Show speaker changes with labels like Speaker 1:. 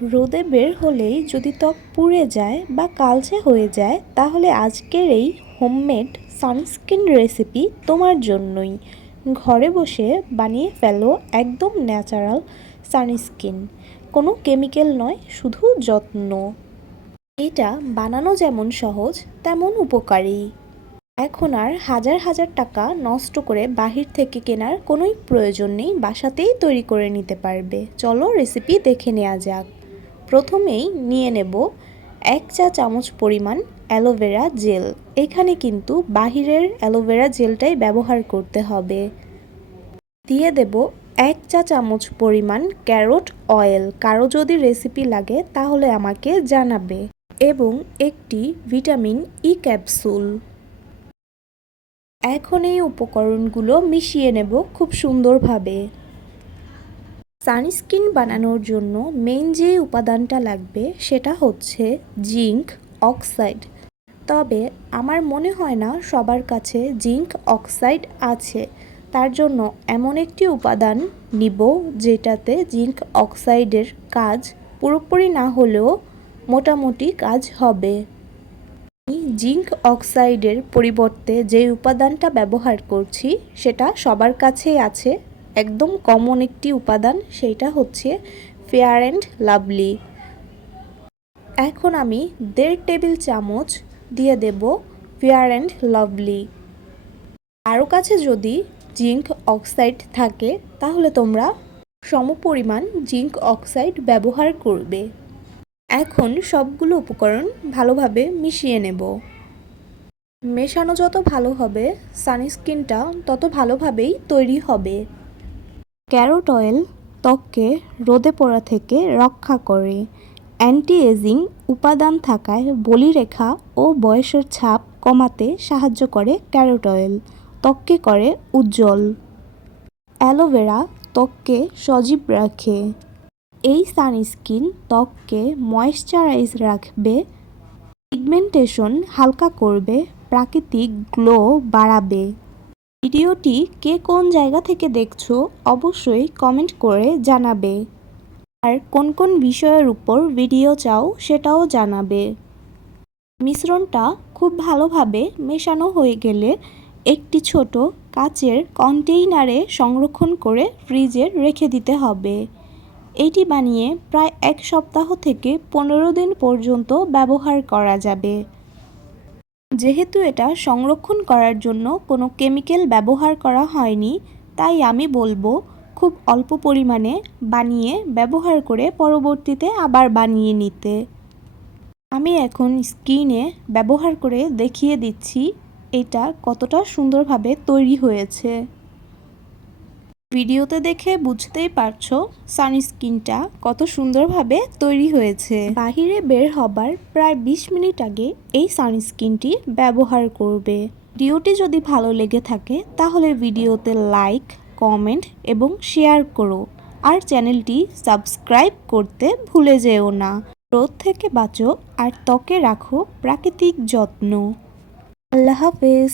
Speaker 1: রোদে বের হলেই যদি ত্বক পুড়ে যায় বা কালচে হয়ে যায়, তাহলে আজকের এই হোমমেড সানস্ক্রিন রেসিপি তোমার জন্যই। ঘরে বসে বানিয়ে ফেলো একদম ন্যাচারাল সানস্ক্রিন কোনো কেমিক্যাল নয়, শুধু যত্ন। এটা বানানো যেমন সহজ, তেমন উপকারী। এখন আর হাজার হাজার টাকা নষ্ট করে বাহির থেকে কেনার কোনোই প্রয়োজন নেই, বাসাতেই তৈরি করে নিতে পারবে। চলো রেসিপি দেখে নেওয়া যাক। প্রথমেই নিয়ে নেব এক চা চামচ পরিমাণ অ্যালোভেরা জেল। এখানে কিন্তু বাহিরের অ্যালোভেরা জেলটাই ব্যবহার করতে হবে। দিয়ে দেব এক চা চামচ পরিমাণ ক্যারট অয়েল। কারও যদি রেসিপি লাগে, তাহলে আমাকে জানাবে এবং একটি ভিটামিন ই ক্যাপসুল। এখন এই উপকরণগুলো মিশিয়ে নেব খুব সুন্দরভাবে। সানস্ক্রিন বানানোর জন্য মেইন যে উপাদানটা লাগবে সেটা হচ্ছে জিঙ্ক অক্সাইড। তবে আমার মনে হয় না সবার কাছে জিঙ্ক অক্সাইড আছে। তার জন্য এমন একটি উপাদান নিব যেটাতে জিঙ্ক অক্সাইডের কাজ পুরোপুরি না হলেও মোটামুটি কাজ হবে। জিঙ্ক অক্সাইডের পরিবর্তে যে উপাদানটা ব্যবহার করছি সেটা সবার কাছেই আছে। একদম কমন একটি উপাদান, সেইটা হচ্ছে ফেয়ার অ্যান্ড লাভলি এখন আমি দেড় টেবিল চামচ দিয়ে দেব ফেয়ার অ্যান্ড লাভলি আরও কাছে যদি জিঙ্ক অক্সাইড থাকে, তাহলে তোমরা সমপরিমাণ জিঙ্ক অক্সাইড ব্যবহার করবে। এখন সবগুলো উপকরণ ভালোভাবে মিশিয়ে নেব। মেশানো যত ভালো হবে, সানস্ক্রিনটা তত ভালোভাবেই তৈরি হবে। ক্যারোট অয়েল ত্বককে রোদে পড়া থেকে রক্ষা করে। অ্যান্টি এজিং উপাদান থাকায় বলিরেখা ও বয়সের ছাপ কমাতে সাহায্য করে ক্যারোট অয়েল, ত্বককে করে উজ্জ্বল। অ্যালোভেরা ত্বককে সজীব রাখে। এই সানস্ক্রিন ত্বককে ময়েশ্চারাইজ রাখবে, পিগমেন্টেশন হালকা করবে, প্রাকৃতিক গ্লো বাড়াবে। ভিডিওটি কে কোন জায়গা থেকে দেখছ অবশ্যই কমেন্ট করে জানাবে। আর কোন কোন বিষয়ের উপর ভিডিও চাও সেটাও জানাবে। মিশ্রণটা খুব ভালোভাবে মেশানো হয়ে গেলে একটি ছোট কাচের কন্টেইনারে সংরক্ষণ করে ফ্রিজে রেখে দিতে হবে। এটি বানিয়ে প্রায় এক সপ্তাহ থেকে পনেরো দিন পর্যন্ত ব্যবহার করা যাবে। যেহেতু এটা সংরক্ষণ করার জন্য কোনো কেমিক্যাল ব্যবহার করা হয়নি, তাই আমি বলব খুব অল্প পরিমাণে বানিয়ে ব্যবহার করে পরবর্তীতে আবার বানিয়ে নিতে। আমি এখন স্ক্রিনে ব্যবহার করে দেখিয়ে দিচ্ছি এটা কতটা সুন্দরভাবে তৈরি হয়েছে। ভিডিওতে দেখে বুঝতেই পারছ, সানস্ক্রিনটা কত সুন্দরভাবে তৈরি হয়েছে। বাহিরে বের হবার প্রায় বিশ মিনিট আগে এই সানস্ক্রিনটি ব্যবহার করবে। ভিডিওটি যদি ভালো লেগে থাকে, তাহলে ভিডিওতে লাইক, কমেন্ট এবং শেয়ার করো। আর চ্যানেলটি সাবস্ক্রাইব করতে ভুলে যেও না। রোদ থেকে বাঁচো আর ত্বকে রাখো প্রাকৃতিক যত্ন। আল্লাহ হাফেজ।